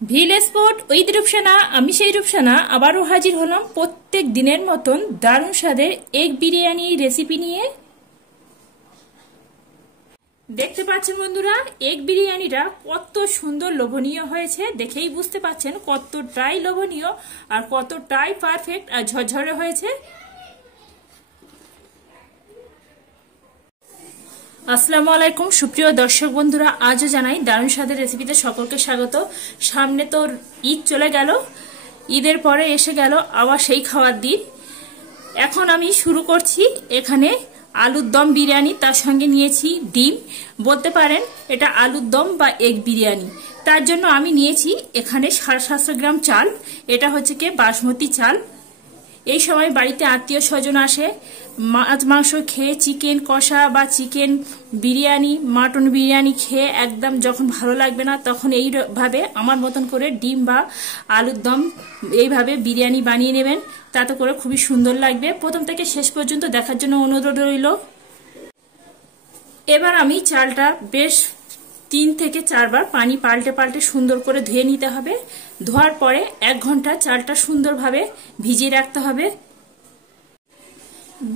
Village food with Rupsana. আমি সেই রূপসানা আবারও হাজির হলাম প্রত্যেক দিনের মতন দারুণ স্বাদের এগ বিরিয়ানি রেসিপি নিয়ে। দেখতে পাচ্ছেন বন্ধুরা, এগ বিরিয়ানিটা কত সুন্দর লোভনীয় হয়েছে। দেখেই বুঝতে পাচ্ছেন কতটাই লোভনীয় আর কতটাই পারফেক্ট আর ঝরঝরে হয়েছে। আসসালামু আলাইকুম সুপ্রিয় দর্শক বন্ধুরা, আজও জানাই দারুণ স্বাদের রেসিপিতে সকলকে স্বাগত। সামনে তো ঈদ চলে গেল, ঈদের পরে এসে গেল আবার সেই খাওয়ার দিন। এখন আমি শুরু করছি এখানে আলুর দম বিরিয়ানি, তার সঙ্গে নিয়েছি ডিম। বলতে পারেন এটা আলুর দম বা এগ বিরিয়ানি। তার জন্য আমি নিয়েছি এখানে 750 গ্রাম চাল। এটা হচ্ছে কি বাসমতি চাল। এই সময় বাড়িতে আত্মীয় স্বজন আসে, মাছ মাংস খেয়ে, চিকেন কষা বা চিকেন বিরিয়ানি, মাটন বিরিয়ানি খেয়ে একদম যখন ভালো লাগবে না, তখন এইভাবে আমার মতন করে ডিম বা আলুর দম এইভাবে বিরিয়ানি বানিয়ে নেবেন। তাতে করে খুবই সুন্দর লাগবে। প্রথম থেকে শেষ পর্যন্ত দেখার জন্য অনুরোধ রইল। এবার আমি চালটা বেশ 3 থেকে 4 বার পানি পাল্টে পাল্টে সুন্দর করে ধুয়ে নিতে হবে। ধোয়ার পরে 1 ঘন্টা চালটা সুন্দরভাবে ভিজিয়ে রাখতে হবে।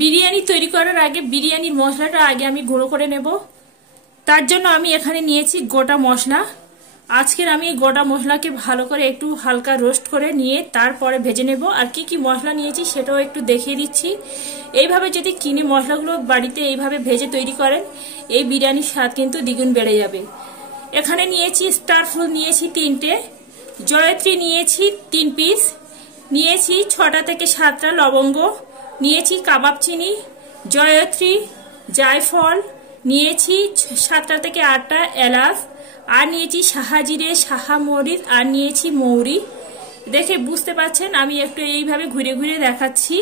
বিরিয়ানি তৈরি করার আগে বিরিয়ানির মশলাটা আগে আমি গুঁড়ো করে নেব। তার জন্য আমি এখানে নিয়েছি গোটা মশলা। আজকের আমি গোটা মশলাকে ভালো করে একটু হালকা রোস্ট করে নিয়ে তারপরে ভেজে নেব। আর কি কি মশলা নিয়েছি সেটাও একটু দেখিয়ে দিচ্ছি। এইভাবে যদি কিনে মশলাগুলো বাড়িতে এইভাবে ভেজে তৈরি করেন, এই বিরিয়ানির স্বাদ কিন্তু দ্বিগুণ বেড়ে যাবে। এখানে নিয়েছি স্টার ফুল নিয়েছি 3টে, জয়ত্রী নিয়েছি 3 পিস, নিয়েছি 6টা থেকে 7টা লবঙ্গ, নিয়েছি কাবাব চিনি, জয়ত্রী, জায়ফল, নিয়েছি 7টা থেকে 8টা এলাচ, আর নিয়েছি সাহাজিরে, সাহা মরিচ, আর নিয়েছি মৌরি। দেখে বুঝতে পাচ্ছেন আমি একটু এইভাবে ঘুরে ঘুরে দেখাচ্ছি।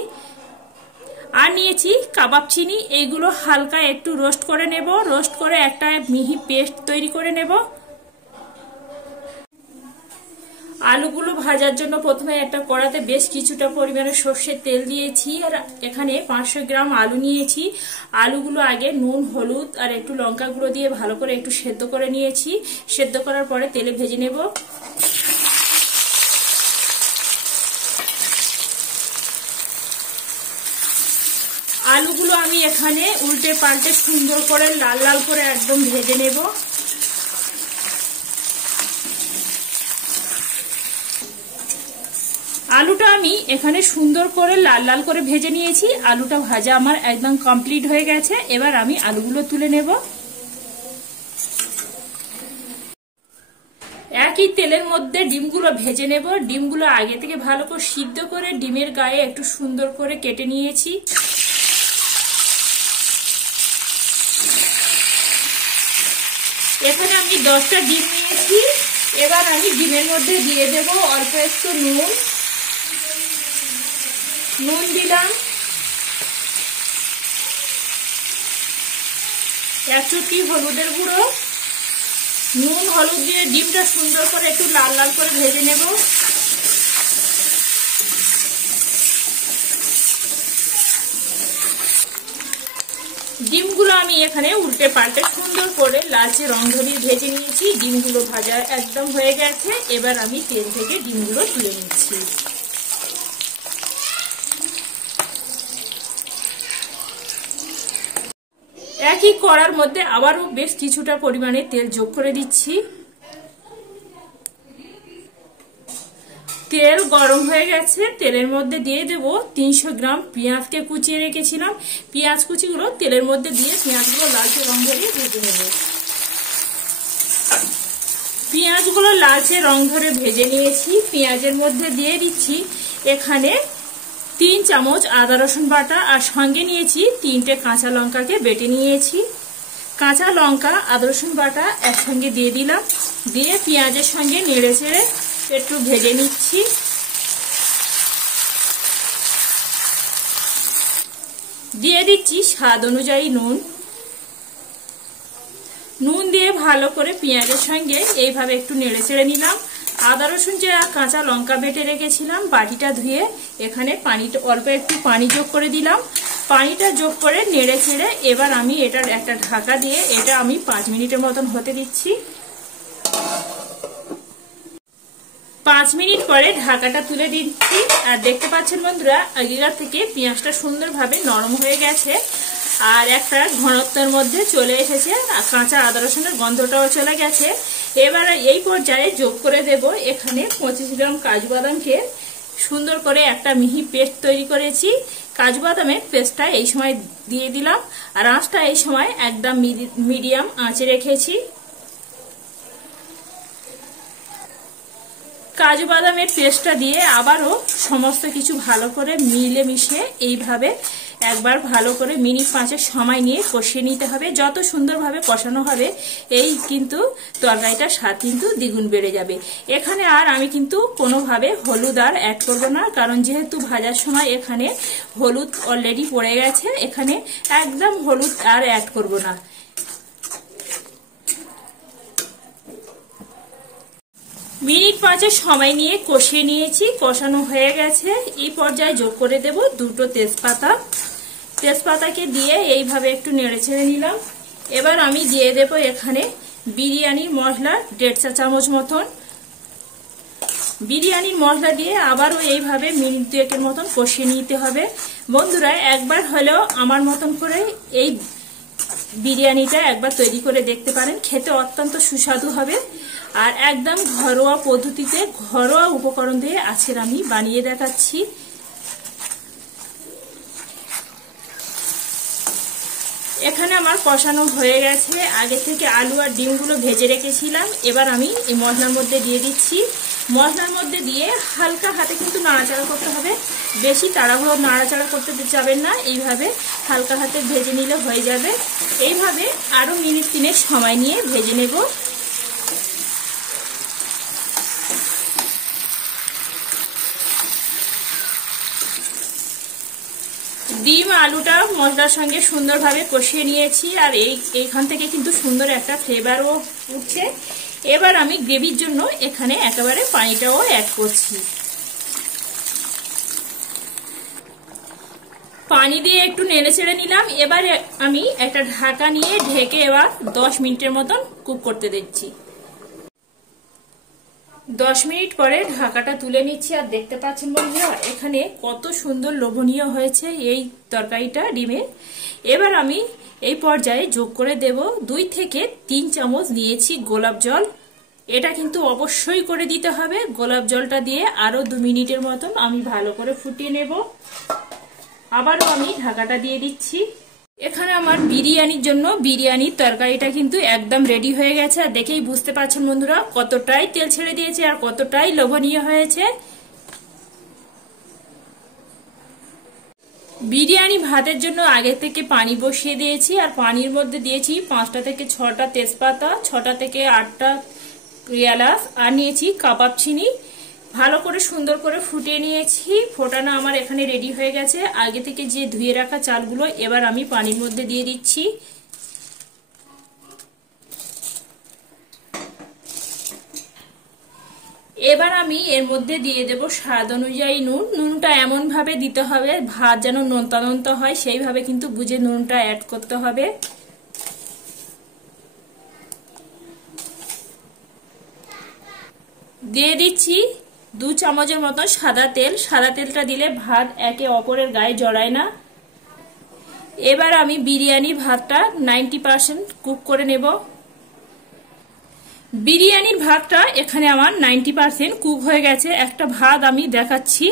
আর নিয়েছি কাবাব চিনি। এইগুলো হালকা একটু রোস্ট করে নেব। রোস্ট করে একটা মিহি পেস্ট তৈরি করে নেব। আলুগুলো ভাজার জন্য প্রথমে একটা কড়াতে বেশ কিছুটা পরিমাণে সর্ষের তেল দিয়েছি। আর এখানে 500 গ্রাম আলু নিয়েছি। আলুগুলো আগে নুন, হলুদ আর একটু লঙ্কা গুঁড়ো দিয়ে ভালো করে একটু সেদ্ধ করে নিয়েছি। সেদ্ধ করার পরে তেলে ভেজে নেব। আলুগুলো আমি এখানে উল্টে পাল্টে সুন্দর করে লাল লাল করে একদম ভেজে নেব। আলুটা আমি এখানে সুন্দর করে লাল লাল করে ভেজে নিয়েছি। আলুটা ভাজা আমার একদম কমপ্লিট হয়ে গেছে। এবার আমি আলুগুলো তুলে নেব। একই তেলের মধ্যে ডিমগুলো ভেজে নেব। ডিমগুলো আগে থেকে ভালো করে সিদ্ধ করে ডিমের গায়ে একটু সুন্দর করে কেটে নিয়েছি। এখানে আমি 10টা ডিম নিয়েছি। এবার আমি ডিমের মধ্যে দিয়ে দেব অল্প একটু নুন দিলাম, 1 চুটকি হলুদের গুঁড়ো, নুন হলুদ দিয়ে ডিমটা সুন্দর করে একটু লাল লাল করে ভেজে নেব। ডিমগুলো আমি এখানে উল্টে পাল্টে সুন্দর করে লালচে রং ধরিয়ে ভেজে নিয়েছি। ডিমগুলো ভাজা একদম হয়ে গেছে। এবার আমি তেল থেকে ডিমগুলো তুলে নিচ্ছি। একই কড়ার মধ্যে আবারও বেশ কিছুটা পরিমাণে তেল যোগ করে দিচ্ছি। তেল গরম হয়ে গেছে। তেলের মধ্যে দিয়ে দেব 300 গ্রাম পেঁয়াজকে কুচিয়ে রেখেছিলাম। পেঁয়াজ কুচিগুলো তেলের মধ্যে দিয়ে পেঁয়াজগুলো লালচে রং ধরিয়ে ভেজে নেব। পেঁয়াজগুলো লালচে রং ধরে ভেজে নিয়েছি। পেঁয়াজের মধ্যে দিয়ে দিচ্ছি এখানে 3 চামচ আদা রসুন বাটা, আর সঙ্গে নিয়েছি 3টে কাঁচা লঙ্কাকে বেটে নিয়েছি। কাঁচা লঙ্কা আদা রসুন বাটা একসঙ্গে দিয়ে দিলাম। দিয়ে পেঁয়াজের সঙ্গে নেড়ে চেড়ে একটু ভেজে নিচ্ছি। দিয়ে দিচ্ছি স্বাদ অনুযায়ী নুন দিয়ে ভালো করে পেঁয়াজের সঙ্গে এইভাবে একটু নেড়ে চেড়ে নিলাম। আদা রসুন যে কাঁচা লঙ্কা বেটে রেখেছিলাম বাটিটা ধুয়ে এখানে অল্প একটু পানি যোগ করে দিলাম। পানিটা যোগ করে নেড়ে চেড়ে এবার আমি এটার একটা ঢাকা দিয়ে এটা আমি 5 মিনিটের মতন হতে দিচ্ছি। 5 মিনিট পরে ঢাকাটা তুলে দিচ্ছি। আর দেখতে পাচ্ছেন বন্ধুরা, আগেকার থেকে পেঁয়াজটা সুন্দরভাবে নরম হয়ে গেছে আর একটা ঘনত্বের মধ্যে চলে এসেছে, আর কাঁচা আদা রসুনের গন্ধটাও চলে গেছে। এবার এই পর্যায়ে যোগ করে দেব এখানে 25 গ্রাম কাজু বাদামকে সুন্দর করে একটা মিহি পেস্ট তৈরি করেছি। কাজু বাদামের পেস্টটা এই সময় দিয়ে দিলাম, আর আঁচটা এই সময় একদম মিডিয়াম আঁচে রেখেছি। কাজু বাদামের পেস্টটা দিয়ে আবারও সমস্ত কিছু ভালো করে মিলে মিশিয়ে এইভাবে একবার ভালো করে মিনিট 5 সময় নিয়ে কষিয়ে নিতে হবে। যত সুন্দরভাবে কষানো হবে এই কিন্তু তরকারিটার স্বাদ কিন্তু দ্বিগুণ বেড়ে যাবে। এখানে আর আমি কিন্তু কোনোভাবে হলুদ আর অ্যাড করব না, কারণ যেহেতু ভাজার সময় এখানে হলুদ অলরেডি পড়ে গেছে, এখানে একদম হলুদ আর অ্যাড করব না। মিনিট 5 সময় নিয়ে কষিয়ে নিয়েছি, কষানো হয়ে গেছে। এই পর্যায়ে যোগ করে দেব 2টো তেজপাতা। তেজপাতাকে দিয়ে এইভাবে একটু নেড়ে ছেড়ে নিলাম। এবার আমি দিয়ে দেব এখানে বিরিয়ানির মশলা 1.5 চা চামচ মতন। বিরিয়ানির মশলা দিয়ে আবারও এইভাবে মিনিট 2 মতন কষিয়ে নিতে হবে। বন্ধুরা, একবার হলেও আমার মতন করে এই বিরিয়ানিটা একবার তৈরি করে দেখতে পারেন, খেতে অত্যন্ত সুস্বাদু হবে। আর একদম ঘরোয়া পদ্ধতিতে ঘরোয়া উপকরণ দিয়ে আজকের আমি বানিয়ে দেখাচ্ছি। এখানে আমার কষানো হয়ে গেছে। আগে থেকে আলু আর ডিমগুলো ভেজে রেখেছিলাম, এবার আমি এই মশলার মধ্যে দিয়ে দিচ্ছি। মশলার মধ্যে দিয়ে হালকা হাতে কিন্তু নাড়াচাড়া করতে হবে, বেশি তাড়াহুড়ো নাড়াচাড়া করতে যাবেন না, এইভাবে হালকা হাতে ভেজে নিলে হয়ে যাবে। এইভাবে আরো মিনিট 3 সময় নিয়ে ভেজে নেব। ডিম আলুটা মশলার সঙ্গে সুন্দরভাবে কষিয়ে নিয়েছি, আর এইখান থেকে কিন্তু সুন্দর একটা ফ্লেভারও উঠছে। এবার আমি গ্রেভির জন্য এখানে একেবারে পানিটাও অ্যাড করছি। পানি দিয়ে একটু নেড়ে ছেড়ে নিলাম। এবার আমি একটা ঢাকা নিয়ে ঢেকে এবার 10 মিনিটের মতন কুক করতে দিচ্ছি। 10 মিনিট পরে ঢাকাটা তুলে নিচ্ছি, আর দেখতে পাচ্ছেন বন্ধুরা এখানে কত সুন্দর লোভনীয় হয়েছে এই তরকারিটা ডিমে। এবার আমি এই পর্যায়ে যোগ করে দেব 2 থেকে 3 চামচ নিয়েছি গোলাপ জল। এটা কিন্তু অবশ্যই করে দিতে হবে। গোলাপ জলটা দিয়ে আরো 2 মিনিটের মতন আমি ভালো করে ফুটিয়ে নেব। আবারও আমি ঢাকাটা দিয়ে দিচ্ছি। এখানে আমার বিরিয়ানির জন্য বিরিয়ানির তরকারিটা কিন্তু একদম রেডি হয়ে গেছে, আর দেখেই বুঝতে পারছেন বন্ধুরা কতটাই তেল ছেড়ে দিয়েছে আর কতটাই লোভনীয় হয়েছে। বিরিয়ানি ভাতের জন্য আগে থেকে পানি বসিয়ে দিয়েছি, আর পানির মধ্যে দিয়েছি 5টা থেকে 6টা তেজপাতা, 6টা থেকে 8টা এলাচ, আর নিয়েছি কাবাব চিনি। ভালো করে সুন্দর করে ফুটিয়ে নিয়েছি। ফোটানো আমার এখানে রেডি হয়ে গেছে। আগে থেকে যে ধুয়ে রাখা চালগুলো এবার আমি পানির মধ্যে দিয়ে দিচ্ছি। এবার আমি এর মধ্যে দিয়ে দেব স্বাদ অনুযায়ী নুন। নুনটা এমন ভাবে দিতে হবে ভাত যেন নোনতা নোনতা হয়, সেইভাবে কিন্তু বুঝে নুনটা অ্যাড করতে হবে। দিয়ে দিচ্ছি 2 চামচের মতো সাদা তেল। সাদা তেলটা দিলে ভাত একে অপরের গায়ে জড়ায় না। এবার আমি বিরিয়ানির ভাতটা 90% কুক করে নেব। বিরিয়ানির ভাতটা এখানে আমার 90% কুক হয়ে গেছে। একটা ভাত আমি দেখাচ্ছি,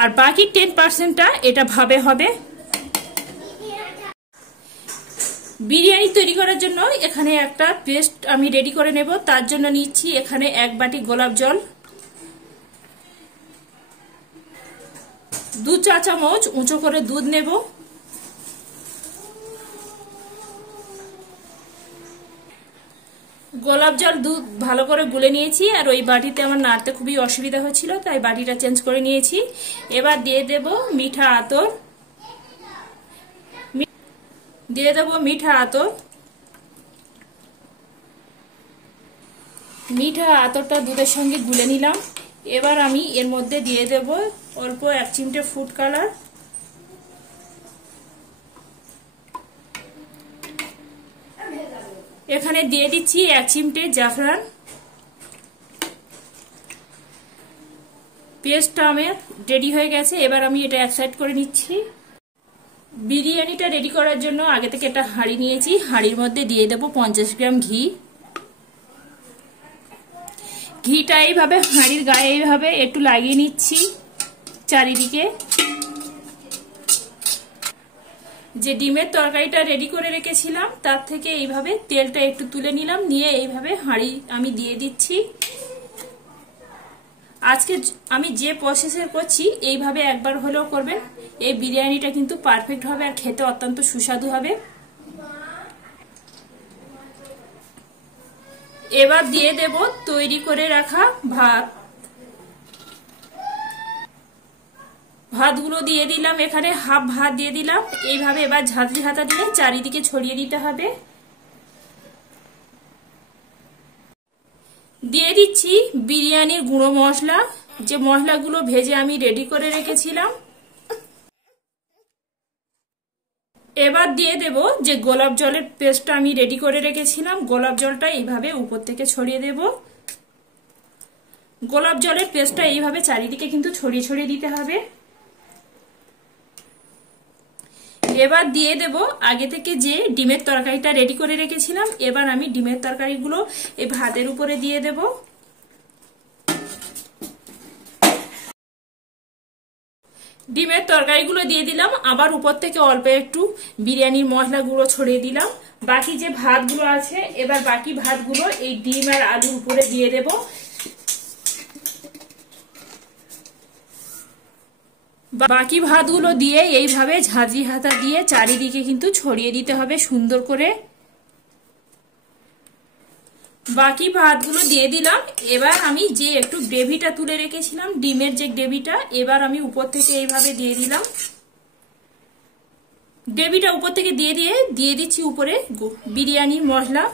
আর বাকি 10%টা এটা ভাবে হবে। বিরিয়ানি তৈরি করার জন্য এখানে একটা পেস্ট আমি রেডি করে নেব। তার জন্য নিচ্ছি এখানে 1 বাটি গোলাপ জল, 2 চা চামচ উঁচু করে দুধ নেব, গোলাপ জল দুধ ভালো করে গুলে নিয়েছি। আর ওই বাটিতে আমার নাড়তে খুবই অসুবিধা হচ্ছিল, তাই বাটিটা চেঞ্জ করে নিয়েছি। এবার দিয়ে দেব মিঠা আতর, মিঠা আতরটা দুধের সঙ্গে গুলে নিলাম। এবার আমি এর মধ্যে দিয়ে দেব অল্প 1 চিমটে ফুড কালার, এখানে দিয়ে দিচ্ছি 1 চিমটে জাফরান, পেস্টটা আমার রেডি হয়ে গেছে। এবার আমি এটা এক সাইড করে নিচ্ছি। বিরিয়ানিটা রেডি করার জন্য আগে থেকে একটা হাঁড়ি নিয়েছি, হাঁড়ির মধ্যে দিয়ে দেবো 50 গ্রাম ঘি। ঘিটা এইভাবে হাঁড়ির গায়ে এইভাবে একটু লাগিয়ে নিচ্ছি চারিদিকে। যে ডিমের তরকারিটা রেডি করে রেখেছিলাম তার থেকে এইভাবে তেলটা একটু তুলে নিলাম, নিয়ে এইভাবে হাঁড়ি আমি দিয়ে দিচ্ছি। আজকে আমি যে প্রসেসে করছি এইভাবে একবার হলেও করবেন, এই বিরিয়ানিটা কিন্তু পারফেক্ট হবে আর খেতে অত্যন্ত সুস্বাদু হবে। এবার দিয়ে দেব তৈরি করে রাখা ভাত। ভাতগুলো দিয়ে দিলাম, এখানে হাফ ভাত দিয়ে দিলাম। এইভাবে এবার ঝাঁঝরি হাতা দিয়ে চারিদিকে ছড়িয়ে দিতে হবে। দিয়ে দিচ্ছি বিরিয়ানির গুঁড়ো মশলা, যে মশলাগুলো ভেজে আমি রেডি করে রেখেছিলাম। এবার দিয়ে দেব যে গোলাপ জলের পেস্টটা আমি রেডি করে রেখেছিলাম, গোলাপ জলটা এইভাবে উপর থেকে ছড়িয়ে দেব। গোলাপ জলের পেস্টটা এইভাবে চারিদিকে কিন্তু ছড়িয়ে ছড়িয়ে দিতে হবে। এবার দিয়ে দেব আগে থেকে যে ডিমের তরকারিটা রেডি করে রেখেছিলাম। এবার আমি ডিমের তরকারিগুলো এই ভাতের উপরে দিয়ে দেব। ডিমের তরকারিগুলো দিয়ে দিলাম, আবার উপর থেকে অল্প একটু বিরিয়ানির মশলা গুঁড়ো ছড়িয়ে দিলাম। বাকি যে ভাতগুলো আছে এবার বাকি ভাতগুলো এই ডিম আর আলুর উপরে দিয়ে দেব। বাকি ভাতগুলো দিয়ে এইভাবে ঝাঁঝরি হাতা দিয়ে চারিদিকে কিন্তু ছড়িয়ে দিতে হবে সুন্দর করে। বাকি ভাতগুলো দিয়ে দিলাম। এবার আমি যে একটু গ্রেভিটা তুলে রেখেছিলাম, ডিমের যে গ্রেভিটা, এবার আমি উপর থেকে এইভাবে দিয়ে দিলাম। গ্রেভিটা উপর থেকে দিয়ে দিচ্ছি উপরে বিরিয়ানির মশলা।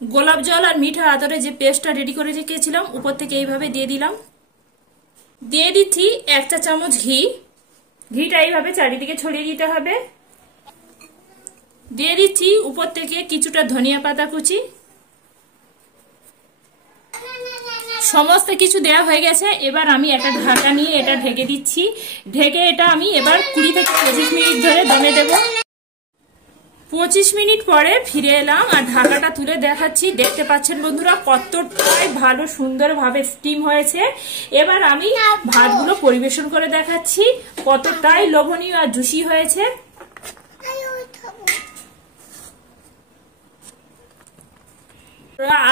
গোলাপ জল আর মিঠা আতরে যে পেস্টটা রেডি করে রেখেছিলাম উপর থেকে এইভাবে দিয়ে দিলাম। দিয়ে দিচ্ছি 1 চা চামচ ঘি। ঘিটা এইভাবে চারিদিকে ছড়িয়ে দিতে হবে। দিয়ে দিচ্ছি উপর থেকে কিছুটা ধনিয়া পাতা কুচি। সমস্ত কিছু দেওয়া হয়ে গেছে। এবার আমি একটা ঢাকা নিয়ে এটা ঢেকে দিচ্ছি। ঢেকে এটা আমি এবার 20 থেকে 25 মিনিট ধরে দমে দেব। 25 মিনিট পরে ফিরে এলাম আর ঢাকাটা তুলে দেখাচ্ছি। দেখতে পাচ্ছেন বন্ধুরা কতটাই ভালো সুন্দরভাবে স্টিম হয়েছে। এবার আমি ভাতগুলো পরিবেশন করে দেখাচ্ছি কতটাই লোভনীয় আর জুসি হয়েছে।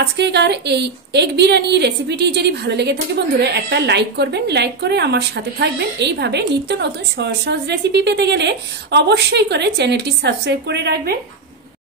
আজকেকার এই এগ বিরিয়ানি রেসিপিটি যদি ভালো লেগে থাকে বন্ধুরা একটা লাইক করবেন, লাইক করে আমার সাথে থাকবেন। এইভাবে নিত্য নতুন সহজ সহজ রেসিপি পেতে গেলে অবশ্যই করে চ্যানেলটি সাবস্ক্রাইব করে রাখবেন।